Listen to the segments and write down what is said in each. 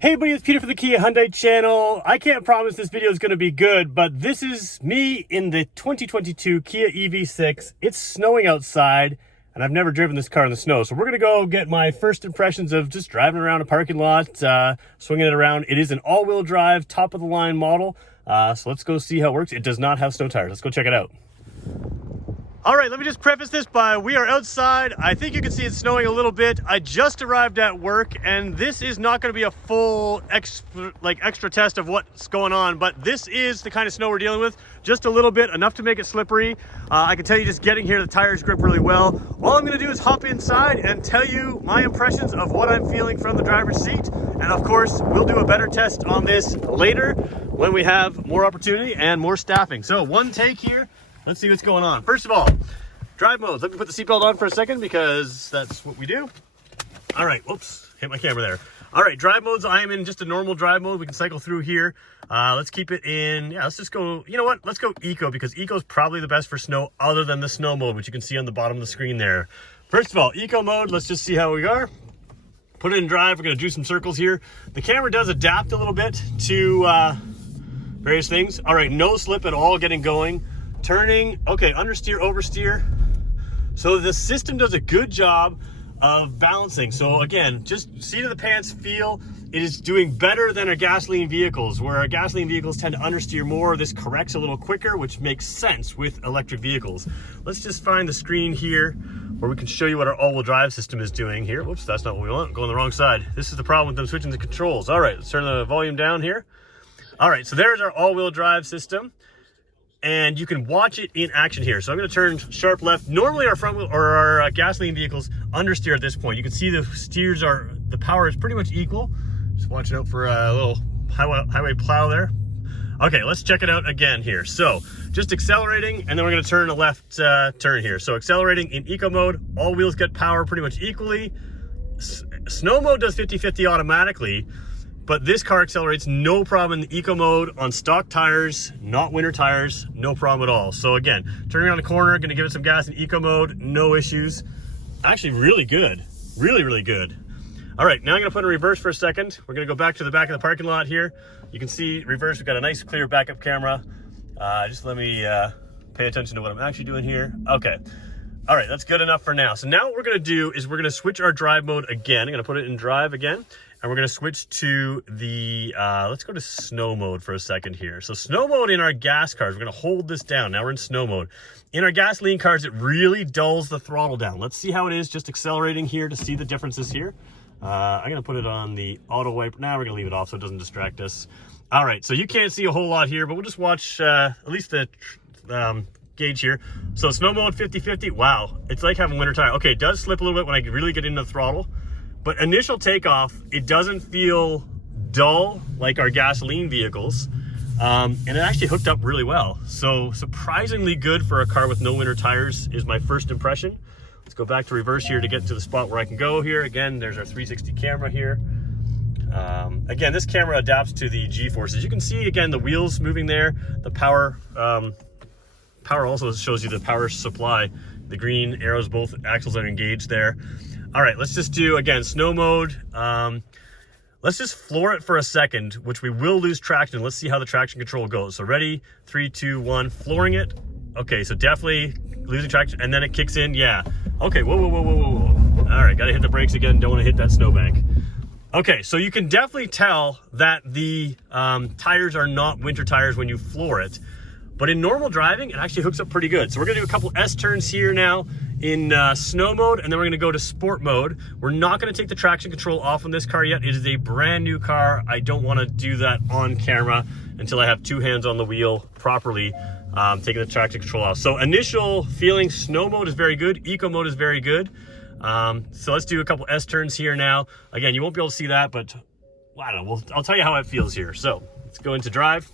Hey buddy, it's Peter for the Kia Hyundai channel. I can't promise this video is going to be good, but this is me in the 2022 Kia EV6. It's snowing outside, and I've never driven this car in the snow. So we're going to go get my first impressions of just driving around a parking lot, swinging it around. It is an all-wheel drive, top-of-the-line model. So let's go see how it works. It does not have snow tires. Let's go check it out. All right, let me just preface this by we are outside. I think you can see it's snowing a little bit. I just arrived at work, and this is not going to be a full extra test of what's going on, but this is the kind of snow we're dealing with. Just a little bit, enough to make it slippery. I can tell you just getting here, the tires grip really well. All I'm going to do is hop inside and tell you my impressions of what I'm feeling from the driver's seat. And of course, we'll do a better test on this later when we have more opportunity and more staffing. So one take here. Let's see what's going on. First of all, drive modes. Let me put the seatbelt on for a second because that's what we do. All right, whoops, hit my camera there. All right, drive modes. I am in just a normal drive mode. We can cycle through here. Let's keep it in, let's just go, you know what? Let's go eco because eco is probably the best for snow other than the snow mode, which you can see on the bottom of the screen there. First of all, eco mode, let's just see how we are. Put it in drive. We're gonna do some circles here. The camera does adapt a little bit to various things. All right, no slip at all getting going. Turning, okay, understeer, oversteer. So the system does a good job of balancing. So again, just seat of the pants feel, it is doing better than our gasoline vehicles, where our gasoline vehicles tend to understeer more. This corrects a little quicker, which makes sense with electric vehicles. Let's just find the screen here where we can show you what our all-wheel drive system is doing here. Whoops, that's not what we want. I'm going the wrong side. This is the problem with them switching the controls. All right, let's turn the volume down here. All right, so there's our all-wheel drive system. And you can watch it in action here. So I'm going to turn sharp left. Normally our front wheel or our gasoline vehicles understeer at this point. You can see the power is pretty much equal. Just watching out for a little highway plow there. Okay, let's check it out again here. So just accelerating, and then we're going to turn a left turn here. So accelerating in eco mode, all wheels get power pretty much equally. Snow mode does 50-50 automatically. But this car accelerates no problem in the eco mode on stock tires, not winter tires, no problem at all. So again, turning around the corner, gonna give it some gas in eco mode, no issues. Actually really good, really good. All right, now I'm gonna put in reverse for a second. We're gonna go back to the back of the parking lot here. You can see reverse, we've got a nice clear backup camera. Just let me pay attention to what I'm actually doing here. Okay. All right, that's good enough for now. So now what we're gonna do is we're gonna switch our drive mode again. I'm gonna put it in drive again. And we're gonna switch to the, let's go to snow mode for a second here. So snow mode in our gas cars, we're gonna hold this down. Now we're in snow mode. In our gasoline cars, it really dulls the throttle down. Let's see how it is just accelerating here to see the differences here. I'm gonna put it on the auto wiper. Now we're gonna leave it off so it doesn't distract us. All right, so you can't see a whole lot here, but we'll just watch at least the gauge here. So snow mode 50-50, wow. It's like having winter tire. Okay, it does slip a little bit when I really get into the throttle. But initial takeoff, it doesn't feel dull like our gasoline vehicles. And it actually hooked up really well. So surprisingly good for a car with no winter tires is my first impression. Let's go back to reverse here to get to the spot where I can go here. Again, there's our 360 camera here. Again, this camera adapts to the G-forces. You can see, again, the wheels moving there. The power also shows you the power supply. The green arrows, both axles are engaged there. All right, let's just do, again, snow mode. Let's just floor it for a second, which we will lose traction. Let's see how the traction control goes. So ready, 3, 2, 1, flooring it. Okay, so definitely losing traction, and then it kicks in, yeah. Okay, whoa. All right, gotta hit the brakes again. Don't wanna hit that snowbank. Okay, so you can definitely tell that the tires are not winter tires when you floor it. But in normal driving, it actually hooks up pretty good. So we're gonna do a couple S-turns here now in snow mode, and then we're gonna go to sport mode. We're not gonna take the traction control off on this car yet. It is a brand new car. I don't wanna do that on camera until I have two hands on the wheel properly, taking the traction control off. So initial feeling, snow mode is very good. Eco mode is very good. So let's do a couple S-turns here now. Again, you won't be able to see that, but I don't know, I'll tell you how it feels here. So let's go into drive.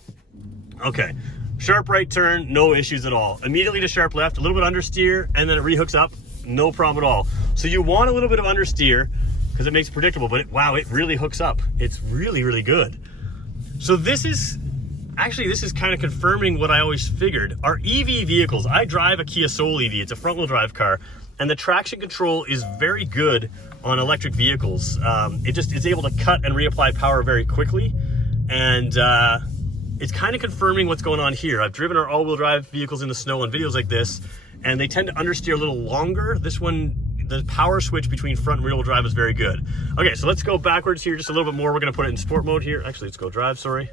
Okay. Sharp right turn, no issues at all. Immediately to sharp left, a little bit understeer, and then it re-hooks up, no problem at all. So you want a little bit of understeer because it makes it predictable, but wow, it really hooks up. It's really good. So this is kind of confirming what I always figured. Our EV vehicles, I drive a Kia Soul EV, it's a front wheel drive car, and the traction control is very good on electric vehicles. It just is able to cut and reapply power very quickly, and it's kind of confirming what's going on here. I've driven our all-wheel drive vehicles in the snow on videos like this, and they tend to understeer a little longer. This one, the power switch between front and rear wheel drive is very good. Okay, so let's go backwards here just a little bit more. We're gonna put it in sport mode here. Actually, let's go drive, sorry,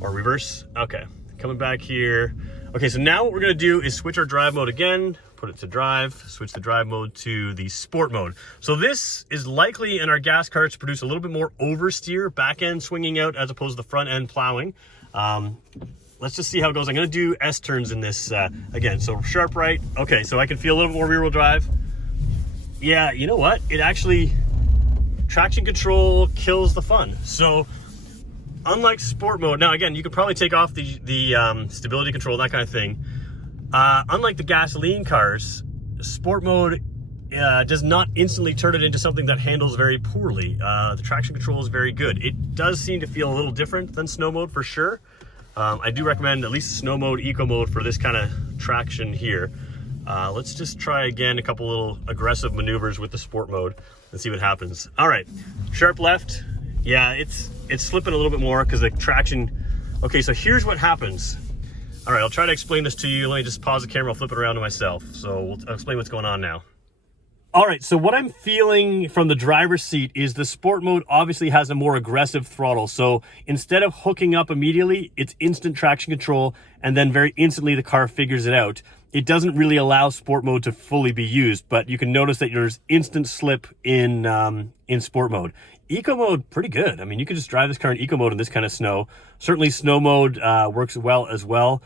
or reverse. Okay, coming back here. Okay, so now what we're gonna do is switch our drive mode again, put it to drive, switch the drive mode to the sport mode. So this is likely in our gas cars to produce a little bit more oversteer, back end swinging out as opposed to the front end plowing. Let's just see how it goes. I'm gonna do S turns in this again. So sharp right. Okay, so I can feel a little more rear wheel drive. Yeah, you know what? It actually, traction control kills the fun. So unlike sport mode, now again, you could probably take off the stability control, that kind of thing. Unlike the gasoline cars, sport mode does not instantly turn it into something that handles very poorly. The traction control is very good. It does seem to feel a little different than snow mode for sure. I do recommend at least snow mode, eco mode for this kind of traction here. Let's just try again a couple little aggressive maneuvers with the sport mode and see what happens. All right, sharp left. Yeah, it's slipping a little bit more because the traction. Okay, so here's what happens. All right, I'll try to explain this to you. Let me just pause the camera, I'll flip it around to myself. So I'll explain what's going on now. All right, so what I'm feeling from the driver's seat is the sport mode obviously has a more aggressive throttle. So instead of hooking up immediately, it's instant traction control, and then very instantly the car figures it out. It doesn't really allow sport mode to fully be used, but you can notice that there's instant slip in sport mode. Eco mode, pretty good. I mean, you can just drive this car in eco mode in this kind of snow. Certainly snow mode works well as well.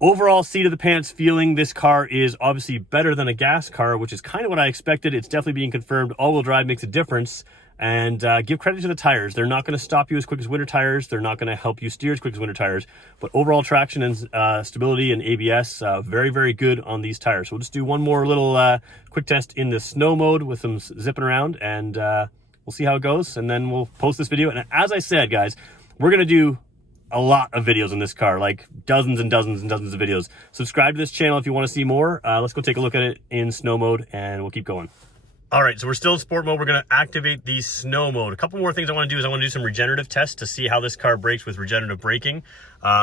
Overall seat of the pants feeling, this car is obviously better than a gas car, which is kind of what I expected. It's definitely being confirmed. All-wheel drive makes a difference. And give credit to the tires. They're not going to stop you as quick as winter tires. They're not going to help you steer as quick as winter tires. But overall traction and stability and ABS, very, very good on these tires. So we'll just do one more little quick test in the snow mode with them zipping around, and we'll see how it goes. And then we'll post this video. And as I said, guys, we're going to do a lot of videos in this car, like dozens and dozens and dozens of videos. Subscribe to this channel if you want to see more. Let's go take a look at it in snow mode, and we'll keep going. All right, so we're still in sport mode. We're going to activate the snow mode. A couple more things I want to do is I want to do some regenerative tests to see how this car brakes with regenerative braking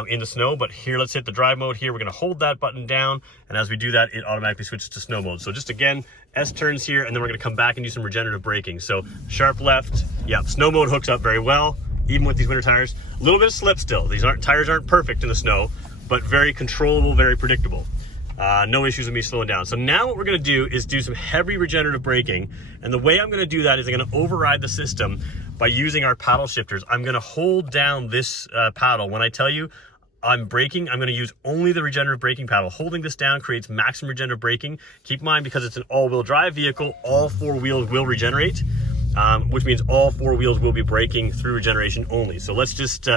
in the snow. But here, let's hit the drive mode here. We're going to hold that button down, and as we do that, it automatically switches to snow mode. So just again, S turns here, and then we're going to come back and do some regenerative braking. So sharp left, yeah, snow mode hooks up very well, even with these winter tires. A little bit of slip still. These tires aren't perfect in the snow, but very controllable, very predictable. No issues with me slowing down. So now what we're going to do is do some heavy regenerative braking. And the way I'm going to do that is I'm going to override the system by using our paddle shifters. I'm going to hold down this paddle. When I tell you I'm braking, I'm going to use only the regenerative braking paddle. Holding this down creates maximum regenerative braking. Keep in mind, because it's an all-wheel drive vehicle, all four wheels will regenerate, which means all four wheels will be braking through regeneration only. So let's just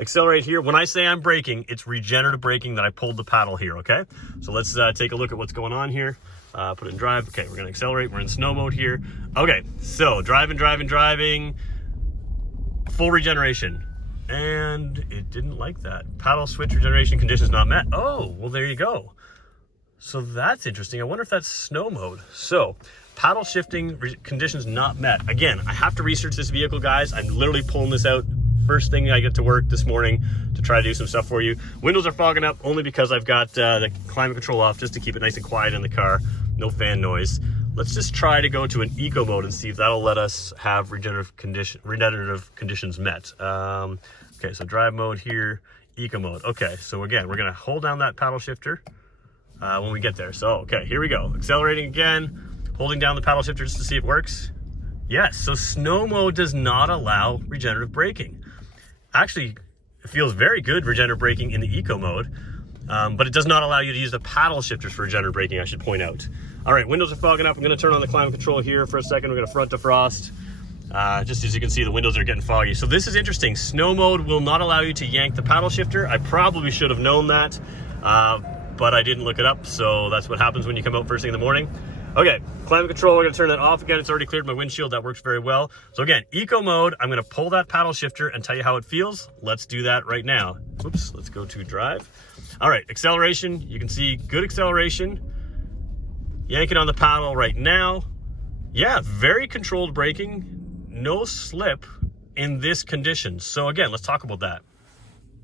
accelerate here. When I say I'm braking, it's regenerative braking that I pulled the paddle here, okay? So let's take a look at what's going on here. Put it in drive. Okay, we're gonna accelerate. We're in snow mode here. Okay, so driving. Full regeneration. And it didn't like that. Paddle switch regeneration conditions not met. Oh, well, there you go. So that's interesting. I wonder if that's snow mode. So paddle shifting conditions not met. Again, I have to research this vehicle, guys. I'm literally pulling this out first thing I get to work this morning to try to do some stuff for you. Windows are fogging up only because I've got the climate control off just to keep it nice and quiet in the car. No fan noise. Let's just try to go to an eco mode and see if that'll let us have regenerative conditions met. Okay, so drive mode here, eco mode. Okay, so again, we're gonna hold down that paddle shifter when we get there. So, okay, here we go. Accelerating again, holding down the paddle shifter just to see if it works. Yes, so snow mode does not allow regenerative braking. Actually, it feels very good regenerative braking in the eco mode, but it does not allow you to use the paddle shifters for regenerative braking, I should point out. All right, windows are fogging up. I'm gonna turn on the climate control here for a second. We're gonna front defrost. Just as you can see, the windows are getting foggy. So this is interesting. Snow mode will not allow you to yank the paddle shifter. I probably should have known that, but I didn't look it up. So that's what happens when you come out first thing in the morning. Okay, climate control, we're gonna turn that off again. It's already cleared my windshield. That works very well. So again, eco mode, I'm gonna pull that paddle shifter and tell you how it feels. Let's do that right now. Oops, let's go to drive. All right, acceleration, you can see good acceleration. Yanking on the paddle right now. Yeah, very controlled braking, no slip in this condition. So again, let's talk about that.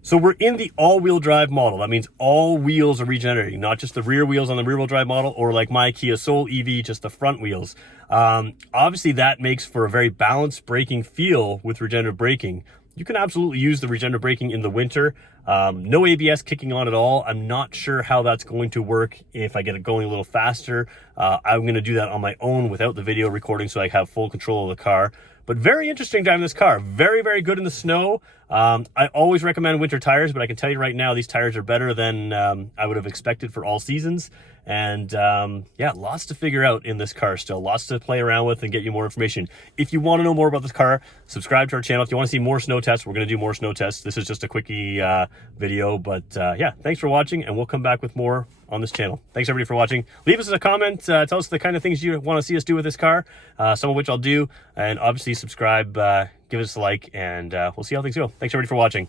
So we're in the all-wheel drive model. That means all wheels are regenerating, not just the rear wheels on the rear-wheel drive model, or like my Kia Soul EV, just the front wheels. Obviously, that makes for a very balanced braking feel with regenerative braking. You can absolutely use the regenerative braking in the winter. No ABS kicking on at all. I'm not sure how that's going to work if I get it going a little faster. I'm going to do that on my own without the video recording so I have full control of the car. But very interesting driving this car. Very, very good in the snow. I always recommend winter tires, but I can tell you right now, these tires are better than I would have expected for all seasons. And yeah, lots to figure out in this car still. Lots to play around with and get you more information. If you want to know more about this car, subscribe to our channel. If you want to see more snow tests, we're going to do more snow tests. This is just a quickie video. But yeah, thanks for watching, and we'll come back with more on this channel. Thanks everybody for watching. Leave us a comment. Tell us the kind of things you want to see us do with this car, some of which I'll do. And obviously subscribe, give us a like, and we'll see how things go. Thanks everybody for watching.